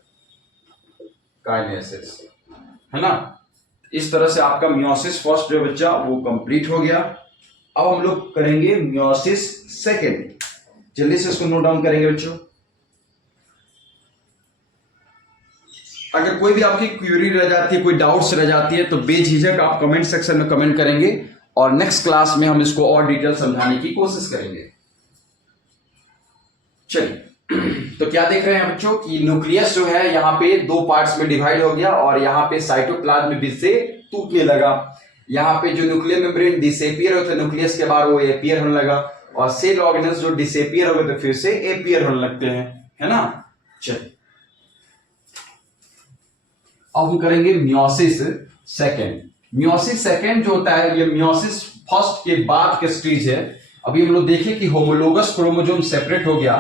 काइनेसिस, है ना। इस तरह से आपका मियोसिस फर्स्ट जो बच्चा वो कंप्लीट हो गया। अब हम लोग करेंगे मियोसिस सेकंड। जल्दी से इसको नोट डाउन करेंगे बच्चों। अगर कोई भी आपकी क्वेरी रह जाती है, कोई डाउट्स रह जाती है, तो बेझिझक आप कमेंट सेक्शन में कमेंट करेंगे और नेक्स्ट क्लास में हम इसको और डिटेल समझाने की कोशिश करेंगे। चलिए, तो क्या देख रहे हैं बच्चों कि न्यूक्लियस जो है यहाँ पे दो पार्ट्स में डिवाइड हो गया और यहाँ पे साइटोप्लाज्म बीच से टूटने लगा। यहाँ पे जो न्यूक्लियर मेम्ब्रेन डिसएपियर होता है न्यूक्लियस के बाद वो एपियर होने लगा, और सेल ऑर्गेनल्स जो डिसएपियर हो गए तो फिर से एपियर होने लगते हैं, है ना। चलिए, अब हम करेंगे मियोसिस सेकंड। मियोसिस सेकंड जो होता है ये मियोसिस फर्स्ट के बाद का स्टेज है। अभी हम लोग देखें कि होमोलोगस क्रोमोसोम सेपरेट हो गया,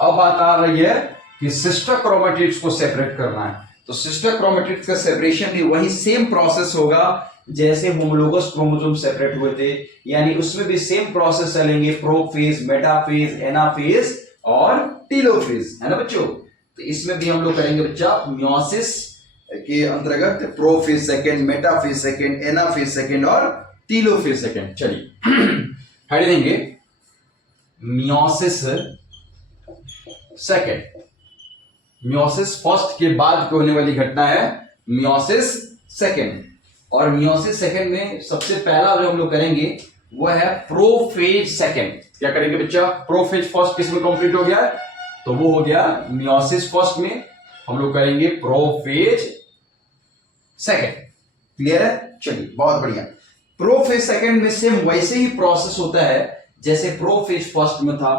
अब बात आ रही है कि सिस्टर क्रोमैटिड्स को सेपरेट करना है। तो सिस्टर क्रोमैटिड्स का सेपरेशन भी वही सेम प्रोसेस होगा जैसे होमोलोगस क्रोमोसोम सेपरेट हुए थे, यानी उसमें भी सेम प्रोसेस चलेंगे, प्रोफेज, मेटाफेज, एनाफेज और टीलोफेज, है ना बच्चों। तो इसमें भी हम लोग करेंगे बच्चा मियोसिस के अंतर्गत prophase second, metaphase second, anaphase second और टीलोफेज सेकंड। चलिए हेड देंगे मियोसिस सेकंड। मियोसिस फर्स्ट के बाद होने वाली घटना है मियोसिस सेकंड, और मियोसिस सेकंड में सबसे पहला जो हम लोग करेंगे वो है प्रोफेज सेकंड। क्या करेंगे बच्चा? प्रोफेज फर्स्ट किस में कंप्लीट हो गया, तो वो हो गया मियोसिस फर्स्ट में, हम लोग करेंगे प्रोफेज सेकंड। क्लियर है? चलिए बहुत बढ़िया। प्रोफेज सेकंड में सेम वैसे ही प्रोसेस होता है जैसे प्रोफेज फर्स्ट में था।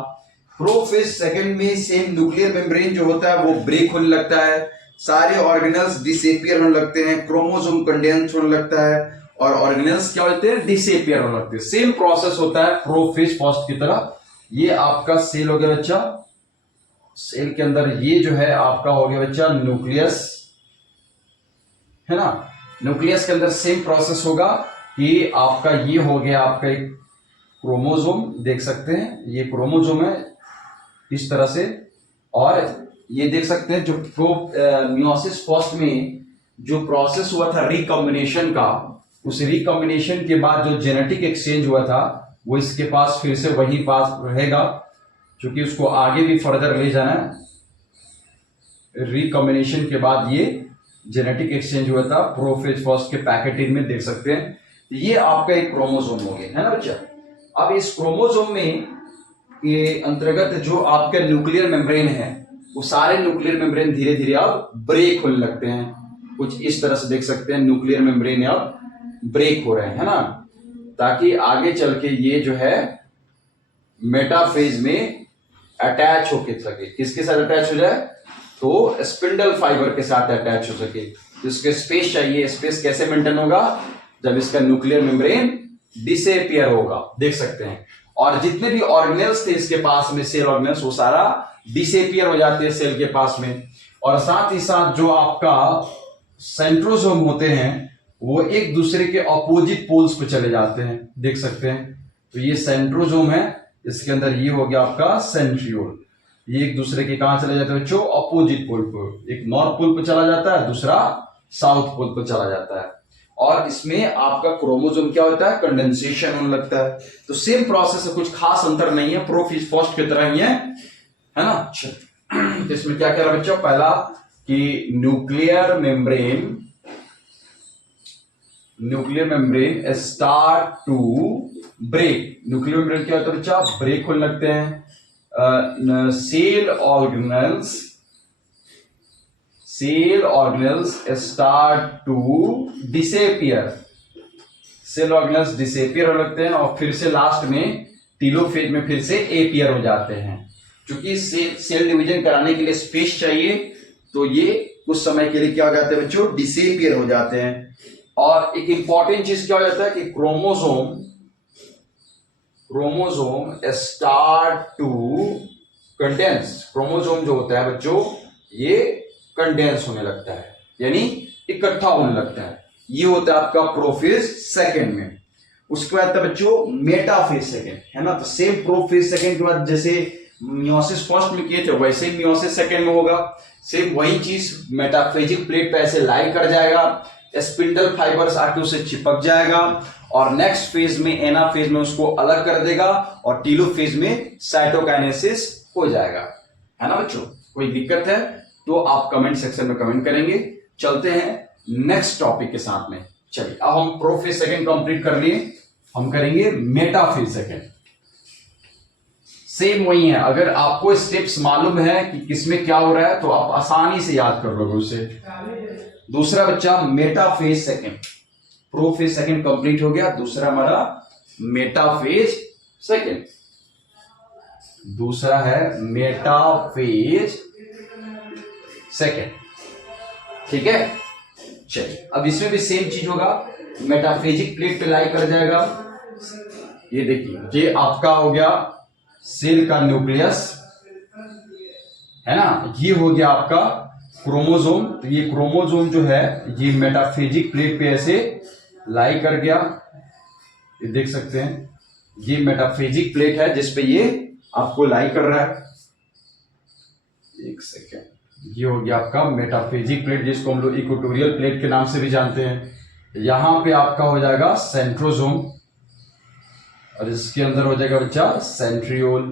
प्रोफेज सेकंड में सेम न्यूक्लियर मेम्ब्रेन जो होता है वो ब्रेक होने लगता है, सारे ऑर्गेनल्स डिसअपियर होने लगते हैं, क्रोमोसोम कंडेंस होने लगता है और ऑर्गेनल्स क्या होते हैं? डिसअपियर होने लगते हैं। सेम प्रोसेस होता है प्रोफेज फर्स्ट की तरह। ये आपका सेल हो गया बच्चा, सेल के अंदर ये जो है आपका हो गया बच्चा न्यूक्लियस, है ना। न्यूक्लियस के अंदर सेम प्रोसेस होगा कि आपका ये हो गया आपका एक क्रोमोसोम, देख सकते हैं ये क्रोमोसोम है इस तरह से, और ये देख सकते हैं जो मियोसिस फर्स्ट में जो प्रोसेस हुआ था रिकॉम्बिनेशन का, उस रिकॉम्बिनेशन के बाद जो जेनेटिक एक्सचेंज हुआ था वो इसके पास फिर से वही पास रहेगा, क्योंकि उसको आगे भी फर्दर ले जाना है। रिकॉम्बिनेशन के बाद ये जेनेटिक एक्सचेंज हुआ था प्रोफेज फर्स्ट के पैकेटिंग में, देख सकते हैं। ये आपका एक क्रोमोसोम हो गया, है ना बच्चा। अब इस क्रोमोसोम में के अंतर्गत जो आपके न्यूक्लियर मेम्ब्रेन है वो सारे न्यूक्लियर मेम्ब्रेन धीरे धीरे अब ब्रेक होने लगते हैं। कुछ इस तरह से देख सकते हैं न्यूक्लियर मेम्ब्रेन अब ब्रेक हो रहे हैं, है ना, ताकि आगे चल के ये जो है मेटाफेज में अटैच होके सके। किसके साथ अटैच हो जाए? तो स्पिंडल फाइबर के साथ अटैच हो सके। जिसके स्पेस चाहिए, स्पेस कैसे मेंटेन होगा? जब इसका न्यूक्लियर मेम्ब्रेन डिसअपियर होगा, देख सकते हैं। और जितने भी ऑर्गेनल्स थे इसके पास में, सेल ऑर्गेनल्स, वो सारा डिसअपियर हो जाते हैं सेल के पास में। और साथ ही साथ जो आपका सेंट्रोसोम होते हैं वो एक दूसरे के अपोजिट पोल्स पे चले जाते हैं, देख सकते हैं। तो ये सेंट्रोसोम है, इसके अंदर ये हो गया आपका सेंट्रियोल। ये एक दूसरे के कहां चले जाते हैं बच्चों? अपोजिट पोल पर। एक नॉर्थ पोल पे चला जाता है, दूसरा साउथ पोल पर चला जाता है। और इसमें आपका क्रोमोसोम क्या होता है? कंडेंसेशन होने लगता है। तो सेम प्रोसेस है, कुछ खास अंतर नहीं है, प्रोफेज फर्स्ट की तरह ही है ना। तो इसमें क्या कह रहा है बच्चों? पहला कि nuclear membrane start to break. Nuclear membrane क्या होता है बच्चा? ब्रेक होने लगते हैं। Cell organelles start to disappear. Cell organelles disappear हो लगते हैं और फिर से लास्ट में टीलोफेज में फिर से एपियर हो जाते हैं। क्योंकि सेल डिवीजन कराने के लिए स्पेस चाहिए, तो ये कुछ समय के लिए क्या हो जाते हैं बच्चों? डिसअपियर हो जाते हैं। और एक इंपॉर्टेंट चीज क्या हो जाता है कि chromosome start to condense. Chromosome जो होता है बच्चों ये कंडेंस होने लगता है, यानी इकट्ठा होने लगता है। ये होता है आपका प्रोफेज सेकंड में। उसके बाद था बच्चों मेटाफेज सेकंड, है ना। तो सेम प्रोफेज सेकंड के बाद जैसे मियोसिस फर्स्ट में किए थे वैसे ही मियोसिस सेकंड में होगा। सेम वही चीज मेटाफेजिक प्लेट पे ऐसे लाई कर जाएगा, स्पिंडल फाइबर्स आके उसे चिपक जाएगा और नेक्स्ट फेज में एनाफेज में उसको अलग कर देगा और टीलोफेज में साइटोकाइनेसिस हो जाएगा, है ना बच्चों। कोई दिक्कत है तो आप कमेंट सेक्शन में कमेंट करेंगे। चलते हैं नेक्स्ट टॉपिक के साथ में। चलिए अब हम प्रोफेज सेकंड कंप्लीट कर लिए, हम करेंगे मेटाफेज सेकंड। सेम वही है, अगर आपको स्टेप्स मालूम है कि किसमें क्या हो रहा है तो आप आसानी से याद कर लोगे उसे। दूसरा बच्चा metaphase second. Prophase second complete हो गया, दूसरा हमारा मेटाफेज सेकंड। दूसरा है मेटाफेज सेकंड, ठीक है। चलिए अब इसमें भी सेम चीज होगा, मेटाफेजिक प्लेट पे लाई कर जाएगा, ये देखिए, ये आपका हो गया सेल का न्यूक्लियस, है ना। ये हो गया आपका क्रोमोसोम। तो ये क्रोमोसोम जो है ये मेटाफेजिक प्लेट पे ऐसे लाई कर गया, ये देख सकते हैं। ये मेटाफेजिक प्लेट है जिसपे ये आपको लाई कर रहा है। एक सेकेंड, ये हो गया आपका मेटाफेजिक प्लेट, जिसको हम लोग इक्वेटोरियल प्लेट के नाम से भी जानते हैं। यहां पे आपका हो जाएगा सेंट्रोसोम, और इसके अंदर हो जाएगा बच्चा सेंट्रियोल।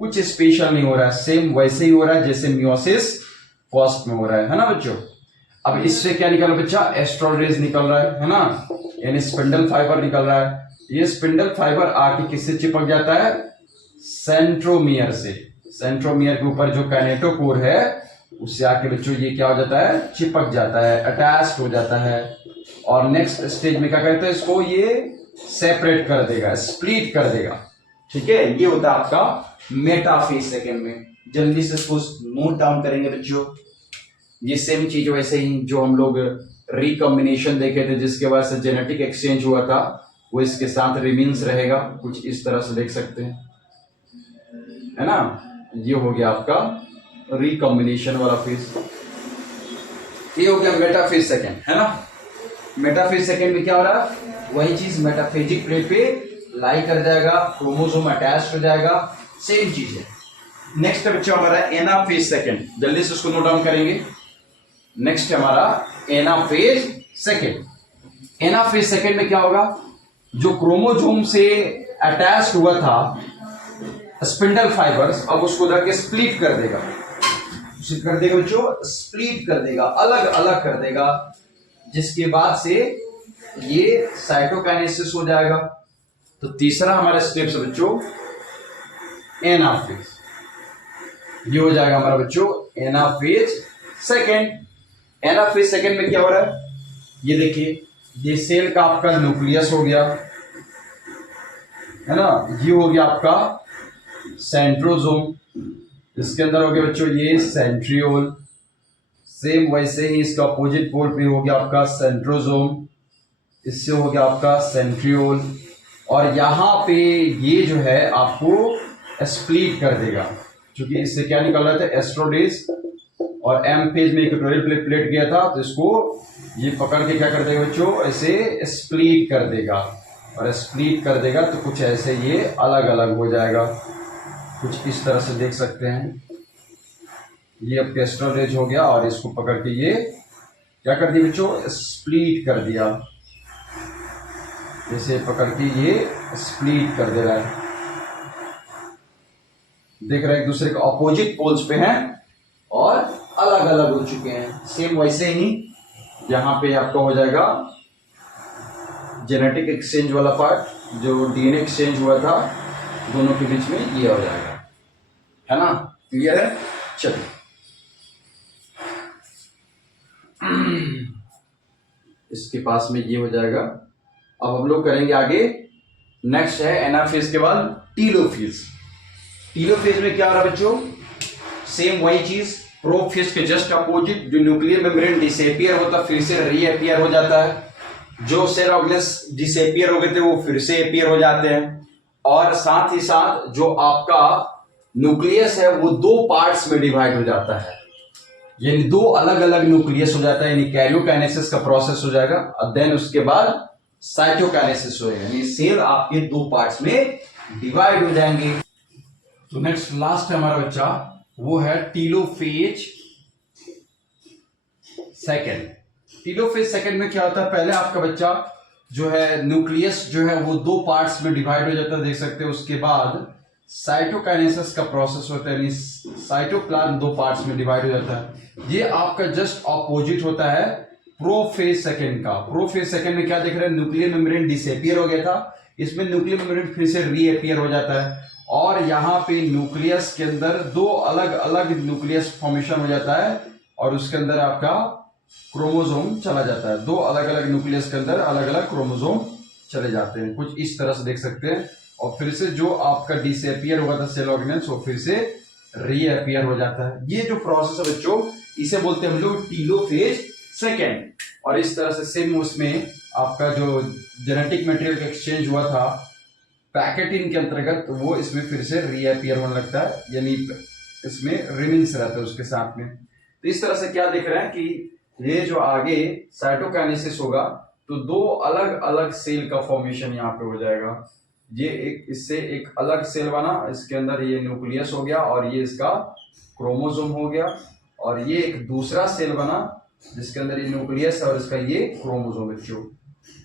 कुछ स्पेशल नहीं हो रहा है, सेम वैसे ही हो रहा है जैसे मियोसिस फर्स्ट में हो रहा है ना बच्चों। अब इससे क्या निकल रहा है बच्चा, एस्ट्रल रेज निकल रहा है ना, यानी स्पिंडल फाइबर निकल रहा है। ये स्पिंडल फाइबर आके किससे चिपक जाता है, सेंट्रोमियर से। सेंट्रोमियर के ऊपर जो काइनेटोकोर है उससे आके बच्चों ये क्या हो जाता है, चिपक जाता है, अटैच्ड हो जाता है। और नेक्स्ट स्टेज में क्या कहते हैं इसको, ये सेपरेट कर देगा, स्प्लिट कर देगा। ठीक है, ये होता है आपका मेटाफेज सेकेंड में। जल्दी से इसको नोट डाउन करेंगे बच्चों। ये सेम चीज वैसे ही जो हम लोग रिकॉम्बिनेशन देखे थे, जिसके वजह से जेनेटिक एक्सचेंज हुआ था, वो इसके साथ रिमीन्स रहेगा, कुछ इस तरह से देख सकते हैं, है ना। ये हो गया आपका रिकॉम्बिनेशन वाला फेज। ये हो गया मेटाफेज सेकेंड, है ना। मेटाफेज सेकेंड में क्या हो रहा है, वही चीज मेटाफेजिक प्लेट पे लाई कर जाएगा, क्रोमोसोम अटैच हो जाएगा, सेम चीज है। नेक्स्ट है बच्चों हमारा एनाफेज सेकेंड, जल्दी से उसको नोट डाउन करेंगे। नेक्स्ट है हमारा एनाफेज सेकेंड। एनाफेज सेकेंड में क्या होगा, जो क्रोमोसोम से अटैच हुआ था स्पिंडल फाइबर्स, अब उसको जाके स्प्लिट कर देगा। उसे कर देगा बच्चों, स्प्लिट कर देगा, अलग अलग कर देगा, जिसके बाद से ये साइटोकाइनेसिस हो जाएगा। तो तीसरा हमारा स्टेप है बच्चों एनाफेज। ये हो जाएगा हमारा बच्चों एनाफेज सेकेंड। एनाफेज सेकेंड में क्या हो रहा है, ये देखिए, ये सेल का आपका न्यूक्लियस हो गया, है ना। ये हो गया आपका सेंट्रोसोम, इसके अंदर हो गया बच्चों ये सेंट्रियोल। सेम वैसे ही इसका अपोजिट पोल पे हो गया आपका सेंट्रोसोम, इससे हो गया आपका सेंट्रियोल। और यहाँ पे ये जो है आपको स्प्लिट कर देगा, क्योंकि इससे क्या निकल रहा था, एस्ट्रोडेज, और एम फेज में इक्वेटोरियल प्लेट गया था, तो इसको ये पकड़ के क्या कर देगा बच्चों, ऐसे स्प्लिट कर देगा। और स्प्लिट कर देगा तो कुछ ऐसे ये अलग अलग हो जाएगा, कुछ इस तरह से देख सकते हैं। ये अब एस्ट्रोडेज हो गया, और इसको पकड़ के ये क्या कर दिया बच्चों, स्प्लिट कर दिया। जैसे पकड़ के ये स्प्लिट कर दे रहा है, देख रहे हैं एक दूसरे के अपोजिट पोल्स पे हैं और अलग अलग हो चुके हैं। सेम वैसे ही यहाँ पे आपका हो जाएगा जेनेटिक एक्सचेंज वाला पार्ट, जो डीएनए एक्सचेंज हुआ था दोनों के बीच में, ये हो जाएगा, है ना। क्लियर है, चलिए इसके पास में ये हो जाएगा। अब हम लोग करेंगे आगे, नेक्स्ट है एनाफेज के बाद टीलोफेज। टीलोफेज में क्या हो रहा है बच्चों, सेम वही चीज, प्रोफेज के जस्ट अपोजिट, जो न्यूक्लियर मेम्ब्रेन डिसअपियर होता फिर से रीअपियर हो जाता है, जो सेल ऑर्गेनेल्स डिसअपियर हो गए थे वो फिर से अपीयर हो जाते हैं। और साथ ही साथ जो आपका न्यूक्लियस है वो दो पार्ट्स में डिवाइड हो जाता है, यानी दो अलग अलग न्यूक्लियस हो जाता है, यानी कैरियोकाइनेसिस का प्रोसेस हो जाएगा। और देन उसके बाद साइटोकाइनेसिस होएगा, यानी सेल आपके दो पार्ट्स में डिवाइड हो जाएंगे। तो नेक्स्ट लास्ट है हमारा बच्चा, वो है टीलोफेज सेकेंड। टीलोफेज सेकेंड में क्या होता है, पहले आपका बच्चा जो है न्यूक्लियस जो है वो दो पार्ट्स में डिवाइड हो जाता है, देख सकते हैं। उसके बाद साइटोकाइनेसिस का प्रोसेस होता है, यानी साइटोप्लाज्म दो पार्ट्स में डिवाइड हो जाता है। ये आपका जस्ट ऑपोजिट होता है प्रोफेज सेकेंड का। प्रोफेज सेकेंड में क्या देख रहे हैं, न्यूक्लियर मेम्ब्रेन डिसअपियर हो गया था, इसमें न्यूक्लियर मेम्ब्रेन फिर से रीअपियर हो जाता है, और यहाँ पे न्यूक्लियस के अंदर दो अलग अलग न्यूक्लियस फॉर्मेशन हो जाता है, और उसके अंदर आपका क्रोमोसोम चला जाता है। दो अलग अलग न्यूक्लियस के अंदर अलग अलग क्रोमोसोम चले जाते हैं, कुछ इस तरह से देख सकते हैं। और फिर से जो आपका डिसअपियर हुआ था सेल ऑर्गेनेल्स, वो फिर से रीअपियर हो जाता है। ये जो प्रोसेस है बच्चों, इसे बोलते हैं हम लोग टीलोफेज सेकेंड। और इस तरह से सेम उसमें आपका जो जेनेटिक मटेरियल का एक्सचेंज हुआ था पैकेटिन के अंतर्गत वो इसमें फिर से रीअपियर होने लगता है, यानी इसमें रिमिन्स रहता है उसके साथ में। तो इस तरह से क्या देख रहे हैं कि ये जो आगे साइटोकाइनेसिस होगा तो दो अलग अलग सेल का फॉर्मेशन यहाँ पे हो जाएगा। ये एक इससे एक अलग सेल बना, इसके अंदर ये न्यूक्लियस हो गया और ये इसका क्रोमोसोम हो गया, और ये एक दूसरा सेल बना जिसके अंदर ये न्यूक्लियस और इसका ये क्रोमोसोम बच्चों।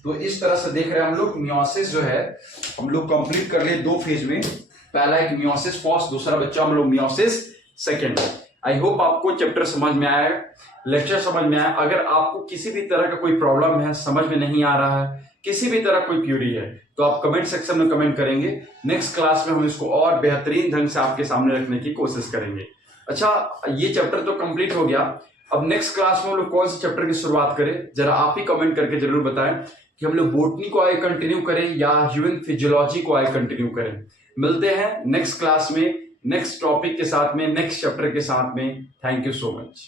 तो इस तरह से देख रहे हैं हम लोग मियोसिस जो है हम लोग कंप्लीट कर लिए दो फेज में। पहला एक मियोसिस फर्स्ट, दूसरा बच्चा हम लोग मियोसिस सेकेंड। आई होप आपको चैप्टर समझ में आया, लेक्चर समझ में आया। अगर आपको किसी भी तरह का कोई प्रॉब्लम है, समझ में नहीं आ रहा है, किसी भी तरह कोई क्यूरी है, तो आप कमेंट सेक्शन में कमेंट करेंगे। नेक्स्ट क्लास में हम इसको और बेहतरीन ढंग से आपके सामने रखने की कोशिश करेंगे। अच्छा, ये चैप्टर तो कंप्लीट हो गया, अब नेक्स्ट क्लास में हम लोग कौन से चैप्टर की शुरुआत करें, जरा आप ही कमेंट करके जरूर बताएं कि हम लोग बोटनी को आगे कंटिन्यू करें या ह्यूमन फिजियोलॉजी को आगे कंटिन्यू करें। मिलते हैं नेक्स्ट क्लास में नेक्स्ट टॉपिक के साथ में, नेक्स्ट चैप्टर के साथ में। Thank you so much.